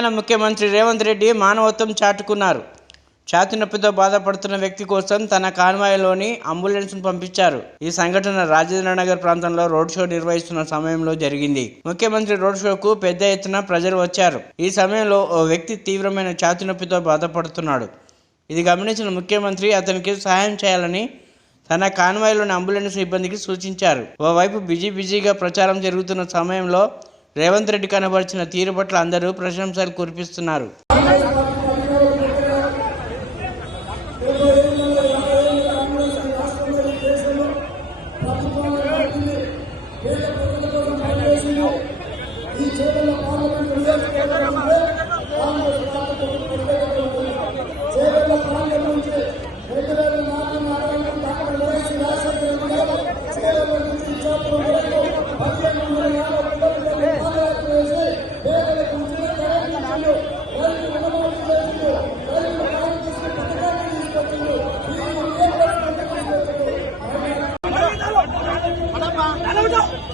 తెలంగాణ ముఖ్యమంత్రి రేవంత్ రెడ్డి మానవత్వం చాటుకున్నారు. ఛాతీ నొప్పితో బాధపడుతున్న వ్యక్తి కోసం తన కాన్వాయ్లోని అంబులెన్స్ను పంపించారు. ఈ సంఘటన రాజేంద్రనగర్ ప్రాంతంలో రోడ్ షో నిర్వహిస్తున్న సమయంలో జరిగింది. ముఖ్యమంత్రి రోడ్ షోకు పెద్ద ఎత్తున ప్రజలు వచ్చారు. ఈ సమయంలో ఓ వ్యక్తి తీవ్రమైన ఛాతీ నొప్పితో బాధపడుతున్నాడు. ఇది గమనించిన ముఖ్యమంత్రి అతనికి సహాయం చేయాలని తన కాన్వాయ్లోని అంబులెన్స్ సిబ్బందికి సూచించారు. ఓవైపు బిజీగా ప్రచారం జరుగుతున్న సమయంలో రేవంత్ రెడ్డి కనబరిచిన తీరు పట్ల అందరూ ప్రశంసలు కురిపిస్తున్నారు. Halo,